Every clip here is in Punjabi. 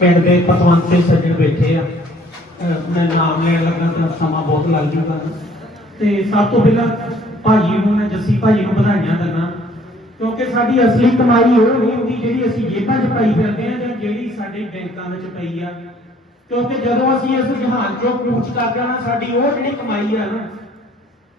ਪਿੰਡ ਦੇ ਪਤਵੰਤ ਤੇ ਸੱਜਣ ਬੈਠੇ ਆ। ਮੈਂ ਨਾਮ ਲੈਣ ਲੱਗਾ ਤਾਂ ਸਮਾਂ ਬਹੁਤ ਲੱਗ ਜੂਗਾ ਤੇ ਸਭ ਤੋਂ ਪਹਿਲਾਂ ਭਾਜੀ ਨੂੰ ਮੈਂ ਜੱਸੀ ਭਾਜੀ ਨੂੰ ਵਧਾਈਆਂ ਦਿੰਦਾ। ਕਿਉਂਕਿ ਸਾਡੀ ਅਸਲੀ ਕਮਾਈ ਉਹ ਨਹੀਂ ਹੁੰਦੀ ਜਿਹੜੀ ਅਸੀਂ ਜੇਬਾਂ 'ਚ ਪਾਈ ਫਿਰਦੇ ਆ ਜਾਂ ਜਿਹੜੀ ਸਾਡੇ ਬੈਂਕਾਂ ਵਿੱਚ ਪਈ ਆ। ਕਿਉਂਕਿ ਜਦੋਂ ਅਸੀਂ ਇਸ ਜਹਾਨ 'ਚੋਂ ਕੂਚ ਕਰ ਜਾਣਾ, ਸਾਡੀ ਉਹ ਜਿਹੜੀ ਕਮਾਈ ਆ ਨਾ,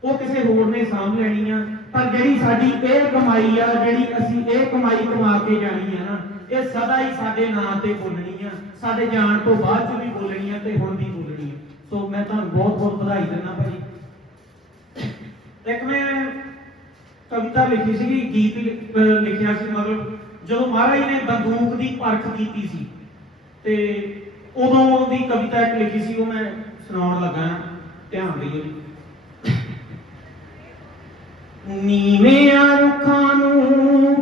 ਉਹ ਕਿਸੇ ਹੋਰ ਨੇ ਸਾਂਭ ਲੈਣੀ ਆ। ਪਰ ਜਿਹੜੀ ਸਾਡੀ ਇਹ ਕਮਾਈ ਆ, ਜਿਹੜੀ ਅਸੀਂ ਇਹ ਕਮਾਈ ਕਮਾ ਕੇ ਜਾਣੀ ਆ ਨਾ ਇਹ ਸਦਾ ਹੀ ਸਾਡੇ ਨਾਂ ਤੇ ਬੋਲਣੀ ਆ। ਸਾਡੇ ਜਾਣ ਤੋਂ ਬਾਅਦ ਚ ਵੀ ਬੋਲਣੀ ਆ ਤੇ ਹੁਣ ਵੀ ਬੋਲਣੀ ਆ। ਸੋ ਮੈਂ ਤੁਹਾਨੂੰ ਬਹੁਤ ਬਹੁਤ ਵਧਾਈ ਦਿੰਦਾ ਭਾਜੀ ਇੱਕ ਮੈਂ ਕਵਿਤਾ ਲਿਖੀ ਸੀਗੀ, ਗੀਤ ਲਿਖਿਆ ਸੀ ਮਤਲਬ ਜਦੋਂ ਮਹਾਰਾਜ ਨੇ ਬੰਦੂਕ ਦੀ ਪਰਖ ਕੀਤੀ ਸੀ ਤੇ ਉਦੋਂ ਦੀ ਕਵਿਤਾ ਇੱਕ ਲਿਖੀ ਸੀ, ਉਹ ਮੈਂ ਸੁਣਾਉਣ ਲੱਗਾ ਧਿਆਨ ਦਿਓ ਜੀ ਨੀਵੇਂ ਰੁੱਖਾਂ ਨੂੰ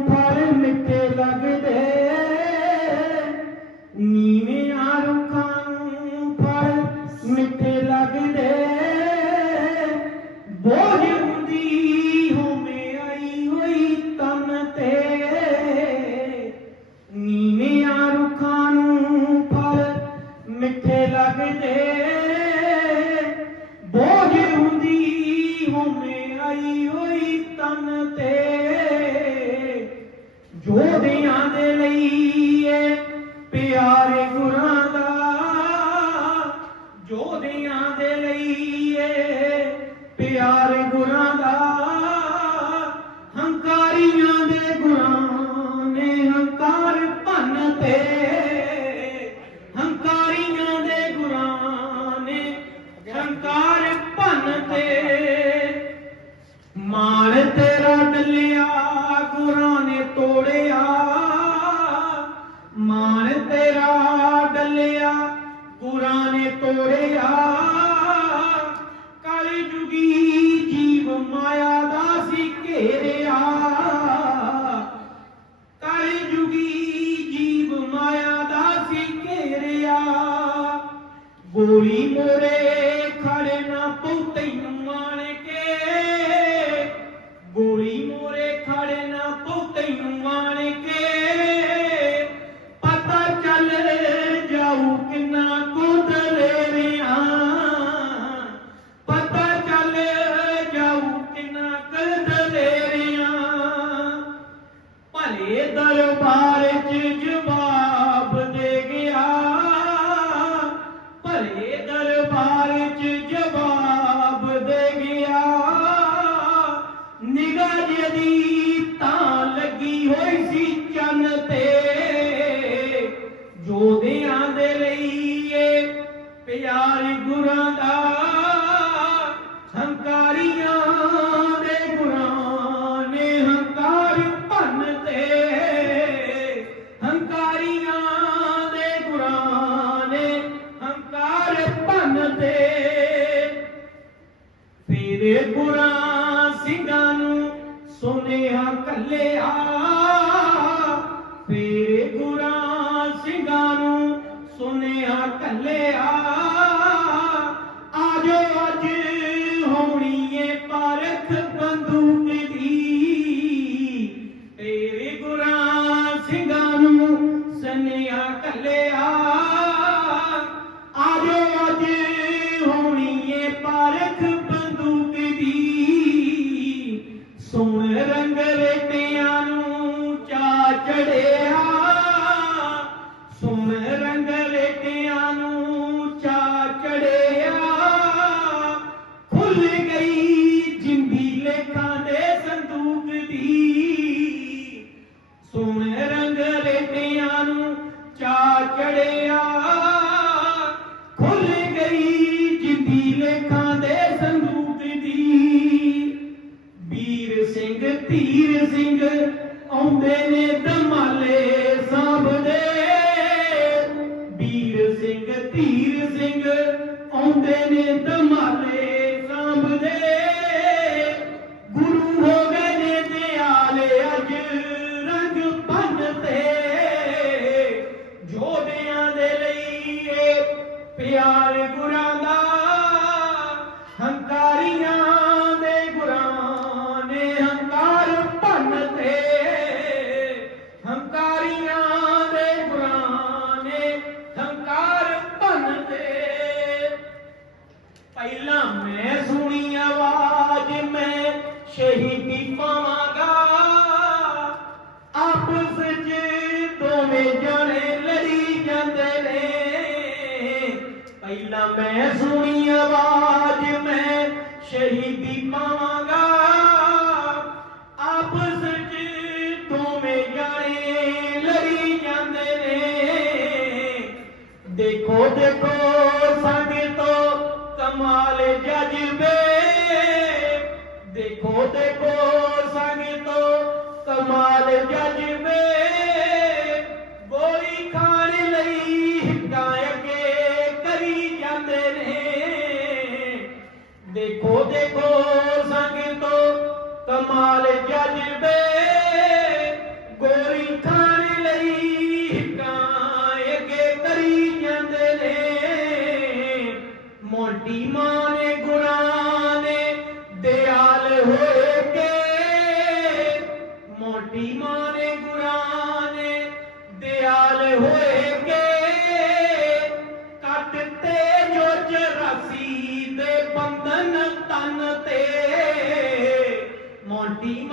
ਦੇ ਮਾਣ ਤੇਰਾ ਡੱਲਿਆ, ਗੁਰਾਂ ਨੇ ਤੋੜਿਆ। ਕਾਲੀ ਜੁਗੀ ਜੀਵ ਮਾਇਆ ਦਾ ਸੀ ਘੇਰਿਆ। ਕਾਲੀ ਜੁਗੀ ਜੀਵ ਮਾਇਆ ਦਾ ਸੀ ਘੇਰਿਆ। ਗੋਰੀ ਮੋਰੇ ਭੰਨ ਤੇ ਤੇਰੇ ਗੁਰਾਂ ਸਿੰਘਾਂ ਨੂੰ ਸੁਨੇਹਾ ਕੱਲਿਆ। ਤੇਰੇ ਗੁਰਾਂ ਸਿੰਘਾਂ ਨੂੰ ਸੁਨੇਹਾ ਕੱਲਿਆ। ਆਜੋ ਅੱਜ ਹੋਣੀ ਏ ਪਰਖ ਬੰਦੂਕ ਦੀ। ਤੇਰੇ ਗੁਰਾਂ ਸਿੰਘਾਂ ਨੂੰ ਸੁਨੇਹਾ ਕੱਲਿਆ। ਚੜਿਆ। ਸੋਹਣ ਰੰਗ ਲੇਟਿਆਂ ਨੂੰ ਚਾ ਚੜਿਆ। ਖੁੱਲ ਗਈ ਜਿੰਦੀ ਲੇਖਾਂ ਦੇ ਸੰਦੂਕ ਦੀ। ਸੋਹਣੇ ਰੰਗ ਲੇਟਿਆਂ ਨੂੰ ਚਾ ਚੜਿਆ। ਖੁੱਲ ਗਈ ਜਿੰਦੀ ਲੇਖਾਂ ਦੇ ਸੰਦੂਕ ਦੀ। ਵੀਰ ਸਿੰਘ, ਧੀਰ ਸਿੰਘ ਆਉਂਦੇ ਨੇ ਧਮਾਲੇ ਸਾਂਭਦੇ मैं सुनी आवाज़ मैं शहीदी पावगा आपस दोवें जने लड़ी मैं सुनी आवाज़ मैं शहीदी पावगा आपस दोवें जने लड़ी जाते देखो देखो I got you, baby. di